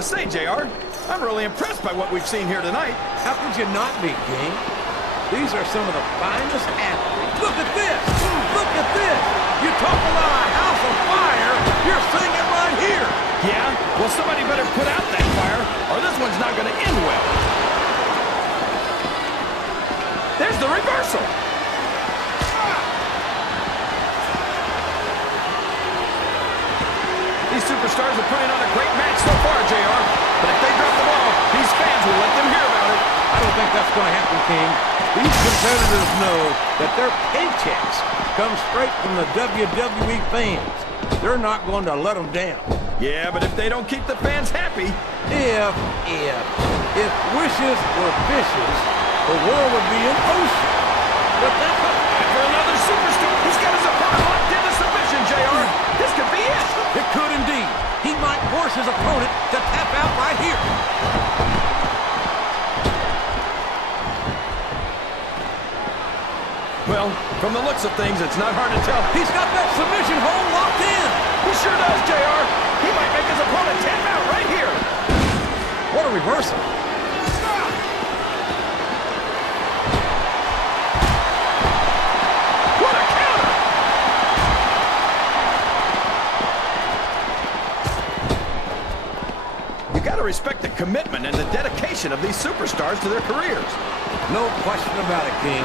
gotta say, JR, I'm really impressed by what we've seen here tonight. How could you not be, King? These are some of the finest athletes. Look at this! Look at this! You talk about a house of fire, you're seeing it right here! Yeah? Well, somebody better put out that fire, or this one's not gonna end well. There's the reversal! These superstars are putting on a great match so far, JR. But if they drop the ball, these fans will let them hear about it. I don't think that's going to happen, King. These competitors know that their paychecks come straight from the WWE fans. They're not going to let them down. Yeah, but if they don't keep the fans happy... If wishes were fishes, the world would be an ocean. But that's for another superstar who's got his opponent locked into submission, JR. This could be it. It could indeed. He might force his opponent to tap out right here. Well, from the looks of things, it's not hard to tell. He's got that submission hold locked in. He sure does, JR. He might make his opponent tap out right here. What a reversal. What a counter. You got to respect the commitment and the dedication of these superstars to their careers. No question about it, King.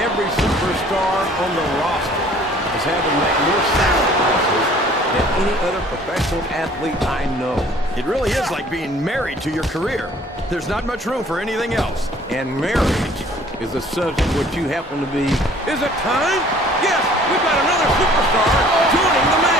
Every superstar on the roster has had to make more sacrifices than any other professional athlete I know. It really is like being married to your career. There's not much room for anything else. And marriage is the subject which you happen to be. Is it time? Yes, we've got another superstar joining the match.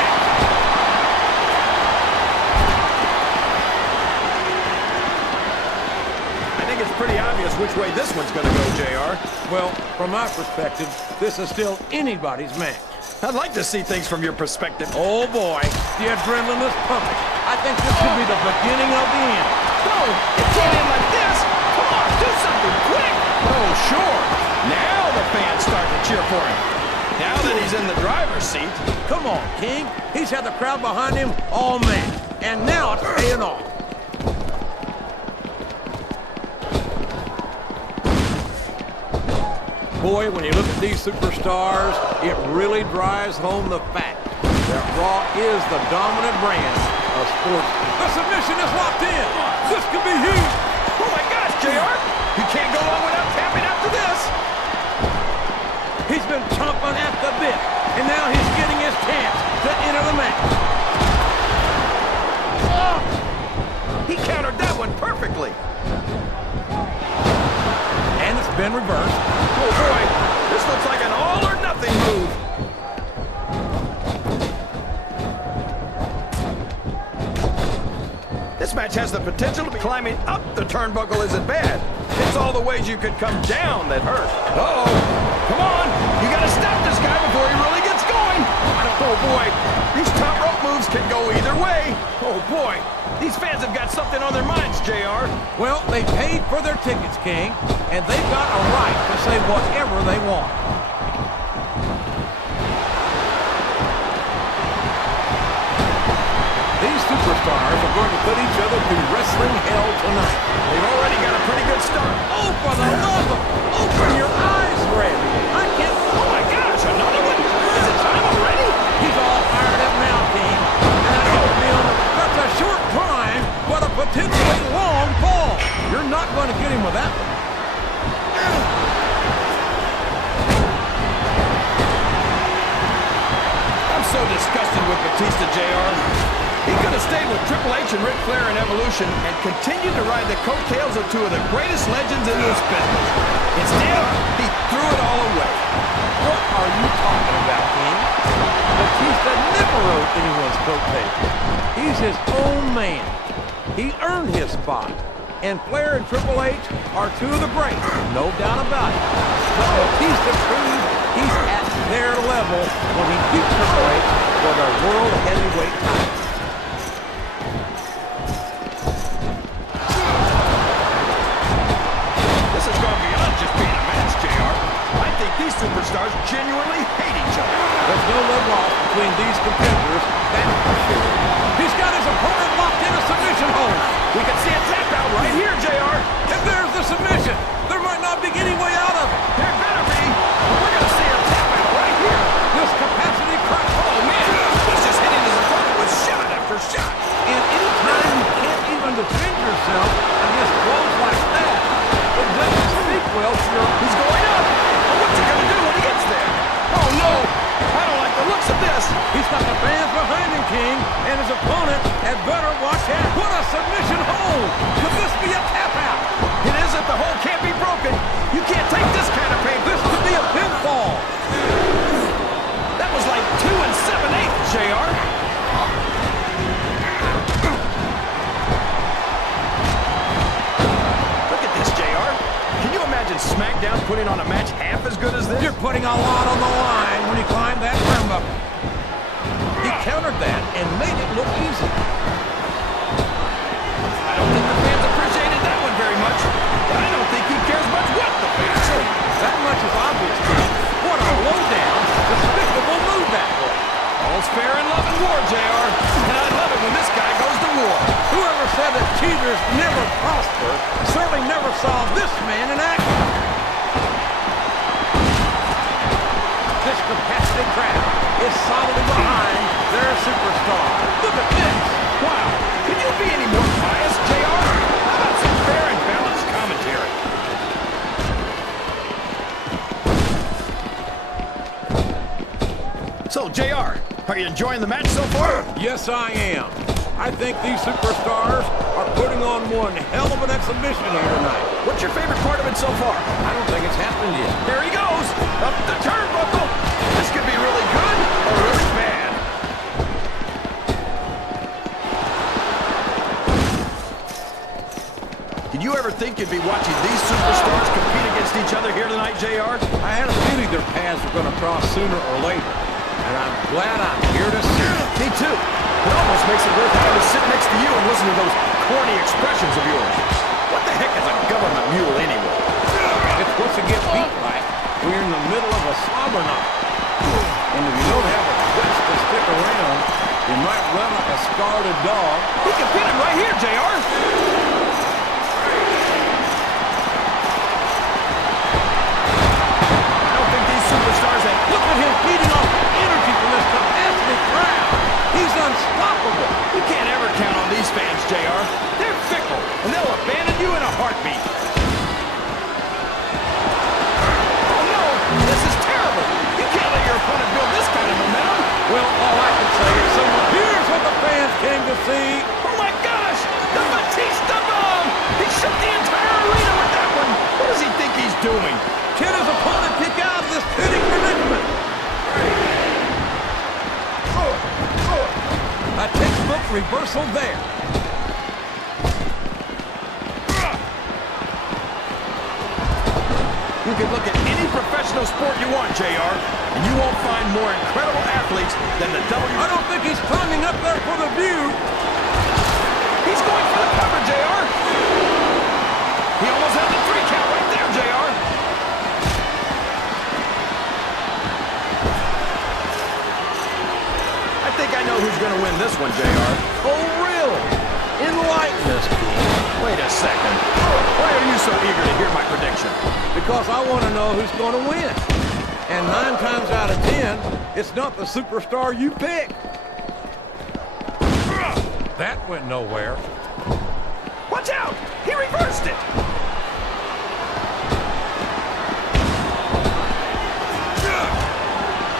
It's pretty obvious which way this one's going to go, JR. Well, from my perspective, this is still anybody's match. I'd like to see things from your perspective. Oh, boy. The adrenaline is pumping. I think this could be the beginning of the end. No, it can't end like this. Come on, do something quick. Oh, sure. Now the fans start to cheer for him. Now that he's in the driver's seat. Come on, King. He's had the crowd behind him all match. And now it's paying off. Boy, when you look at these superstars, it really drives home the fact that Raw is the dominant brand of sports. The submission is locked in. This could be huge. Oh, my gosh, JR. You can't go long without tapping after this. He's been chomping at the bit, and now he's getting his chance to enter the match. Oh, he countered that one perfectly. And it's been reversed. Oh boy, this looks like an all-or-nothing move. This match has the potential to be climbing up the turnbuckle isn't bad. It's all the ways you could come down that hurt. Uh-oh. Come on, you gotta stop this guy before he really gets going. Oh boy, these top rope moves can go either way. Oh boy, these fans have got something on their minds, JR. Well, they paid for their tickets, King, and they've got a right to say whatever they want. These superstars are going to put each other through wrestling hell tonight. They've already got a pretty good start. Oh, for the love of... Open your eyes, Randy. I can't... Oh, my gosh, another one? Is it time already? He's all fired up now, King. And I gotta be on that's a short climb, but a potentially long fall. You're not going to get him with that one. I'm so disgusted with Batista, JR. He could have stayed with Triple H and Ric Flair in Evolution and continued to ride the coattails of two of the greatest legends in this business. Instead, he threw it all away. What are you talking about, King? Batista never rode anyone's coattails. He's his own man. He earned his spot. And Flair and Triple H are two of the greats, no doubt about it. But Batista proved he's at their level when he beat Triple H for the World Heavyweight title. This has gone beyond just being a match, JR. I think these superstars genuinely hate each other. There's no love lost between these competitors, that's for sure. He's got his opponent locked in a the submission hold. We can see a tap out right here, JR. And there's the submission. There might not be any way out of it. There better be. We're going to see a tap out right here. This capacity crap. Oh, man. He's just hitting his opponent with shot after shot. And anytime you can't even defend yourself against blows like that, it doesn't speak well for your... He's going up. Well, what's he going to do when he gets there? Oh, no. I don't like the looks of this. He's got the fans behind him, King, and his opponent had better watch out. What a submission hold. Could this be a tap out? It is if the hold can't be broken. You can't take this kind of pain. This could be a pinfall. That was like 2 7/8, JR. Look at this, JR. Can you imagine SmackDown putting on a match half as good as this? You're putting a lot on the line when you climb that turnbuckle. He countered that and made it look easy. I don't think the fans appreciated that one very much. But I don't think he cares much what the fans say. That much is obvious, King. What a low-down, despicable move that was. All's fair in love and war, JR. And I love it when this guy goes to war. Whoever said that cheaters never prosper certainly never saw this man in action. This capacity crowd is solidly behind their superstar. Look at this. Wow. Could you be any more biased, JR? How about some fair and balanced commentary? So, JR, are you enjoying the match so far? Yes, I am. I think these superstars are putting on one hell of an exhibition here tonight. What's your favorite part of it so far? I don't think it's happened yet. There he goes. Up the turnbuckle. This could be really good or really bad. Did you ever think you'd be watching these superstars compete against each other here tonight, JR? I had a feeling their paths were going to cross sooner or later, and I'm glad I'm here to see it. Me too. It almost makes it worth having to sit next to you and listen to those corny expressions of yours. What the heck is a government mule anyway? It's what you get beat like. We're in the middle of a slobber knot. And if you don't have a guts to stick around, you might run like a scalded dog. He can pin him right here, JR. I don't think these superstars have... Look at him feeding off energy from this capacity crowd. He's unstoppable. You can't ever count on these fans, JR. They're fickle, and they'll abandon you in a heartbeat. Oh, no! This is terrible! You can't let your opponent build this kind of momentum. Well, all I can say is here's what the fans came to see. Oh, my gosh! The Batista bomb! He shook the entire arena with that one. What does he think he's doing? Can his opponent kick out of this pitting predicament? A textbook reversal there. You can look at any professional sport you want, JR, and you won't find more incredible athletes than the I don't think he's climbing up there for the view. He's going for the cover, JR. He almost had the 3 count right there, JR. I think I know who's going to win this one, JR. Oh, really? Enlighten us, King. Wait a second. Why are you so eager to hear my prediction? Because I want to know who's going to win. And 9 times out of 10, it's not the superstar you pick. That went nowhere. Watch out! He reversed it!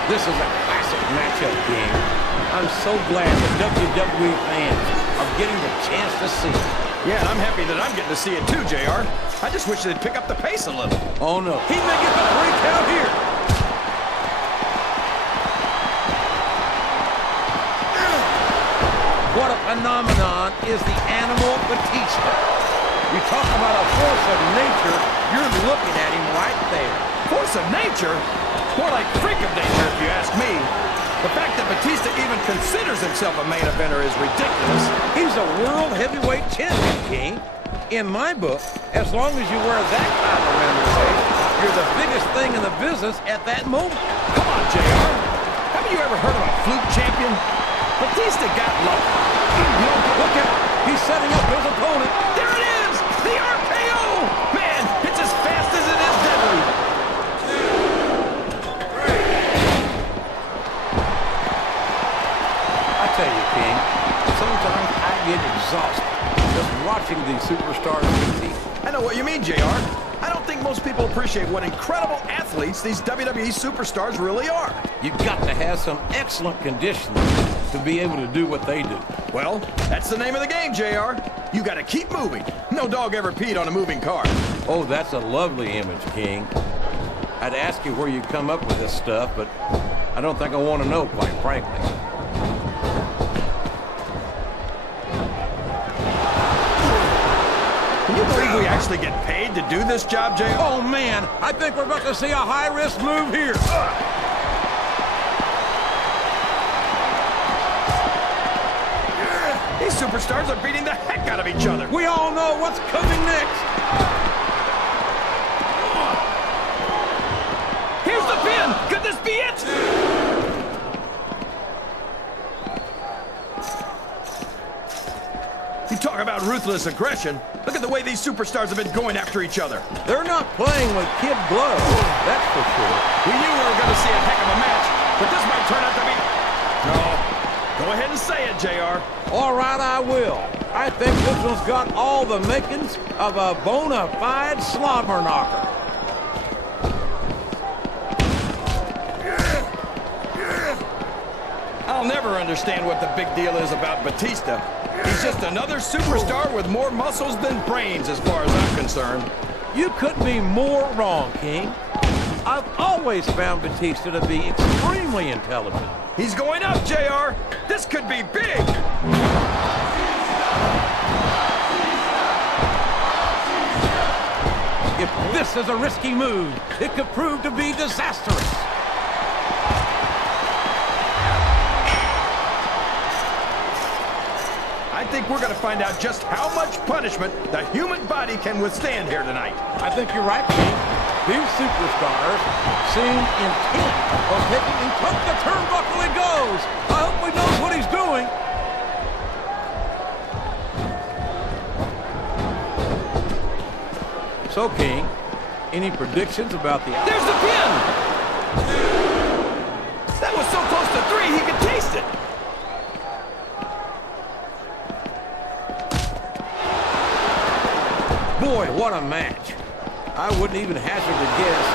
This is a classic matchup, King. I'm so glad the WWE fans are getting the chance to see it. Yeah, and I'm happy that I'm getting to see it too, JR. I just wish they'd pick up the pace a little. Oh, no. He may get the 3 count here. What a phenomenon is the animal Batista. You talk about a force of nature, you're looking at him right there. Force of nature? More like freak of nature, if you ask me. The fact that Batista even considers himself a main eventer is ridiculous. He's a world heavyweight champion, King. In my book, as long as you wear that kind around your face, you're the biggest thing in the business at that moment. Come on, JR. Haven't you ever heard of a fluke champion? Batista got lucky. Look out! He's setting up his opponent. There it is! The RKO! Man, it's as fast as it is deadly. I tell you, King, sometimes I get exhausted just watching these superstars compete. I know what you mean, JR. I don't think most people appreciate what incredible athletes these WWE superstars really are. You've got to have some excellent conditioning to be able to do what they do. Well, that's the name of the game, JR. You got to keep moving. No dog ever peed on a moving car. Oh, that's a lovely image, King. I'd ask you where you come up with this stuff, but I don't think I want to know, quite frankly. Can you believe we actually get paid to do this job, JR? Oh, man, I think we're about to see a high-risk move here. These superstars are beating the heck out of each other. We all know what's coming next. Here's the pin. Could this be it? You talk about ruthless aggression. Look at the way these superstars have been going after each other. They're not playing with kid gloves, that's for sure. We knew we were going to see a heck of a match, but this might turn out to be... No. Go ahead and say it, JR. All right, I will. I think this one's got all the makings of a bona fide slobber knocker. I'll never understand what the big deal is about Batista. He's just another superstar with more muscles than brains, as far as I'm concerned. You couldn't be more wrong, King. I've always found Batista to be extremely intelligent. He's going up, JR. This could be big. If this is a risky move, it could prove to be disastrous. I think we're going to find out just how much punishment the human body can withstand here tonight. I think you're right, King. These superstars seem intent on taking and up the turnbuckle he goes. I hope he knows what he's doing. So, King, any predictions about the... There's the pin! That was so close to 3 he could taste it. Boy, what a match. I wouldn't even hazard a guess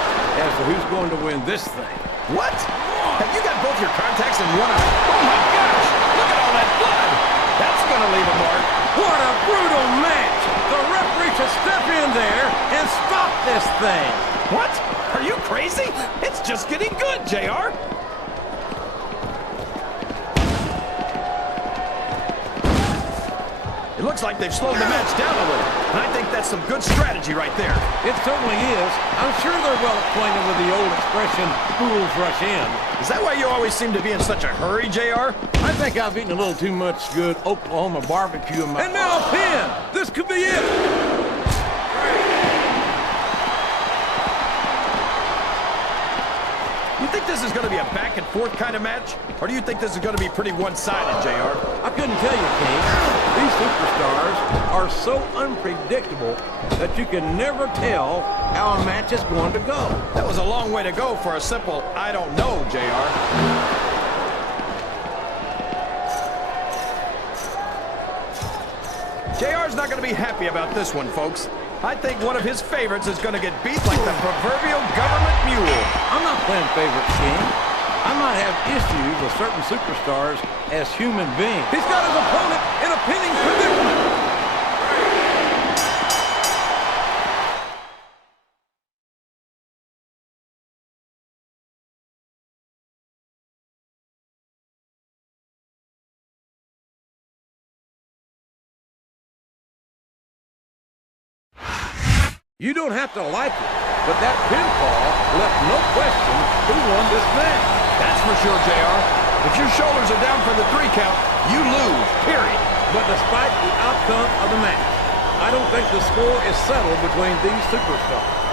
as to who's going to win this thing. What? Have you got both your contacts in one eye? Oh my gosh! Look at all that blood! That's gonna leave a mark. What a brutal match! The referee should step in there and stop this thing. What? Are you crazy? It's just getting good, JR. It looks like they've slowed the match down a little, and I think that's some good strategy right there. It certainly is. I'm sure they're well acquainted with the old expression, fools rush in. Is that why you always seem to be in such a hurry, JR? I think I've eaten a little too much good Oklahoma barbecue in my... And now a pin! This could be it! You think this is going to be a back-and-forth kind of match? Or do you think this is going to be pretty one-sided, JR? I couldn't tell you, King. These superstars are so unpredictable that you can never tell how a match is going to go. That was a long way to go for a simple, I don't know, JR. JR's not going to be happy about this one, folks. I think one of his favorites is going to get beat like the proverbial government mule. I'm not playing favorites, King. I might have issues with certain superstars as human beings. He's got his opponent in a pinning predicament. You don't have to like it, but that pinfall left no question who won this match. That's for sure, JR. If your shoulders are down for the 3 count, you lose, period. But despite the outcome of the match, I don't think the score is settled between these superstars.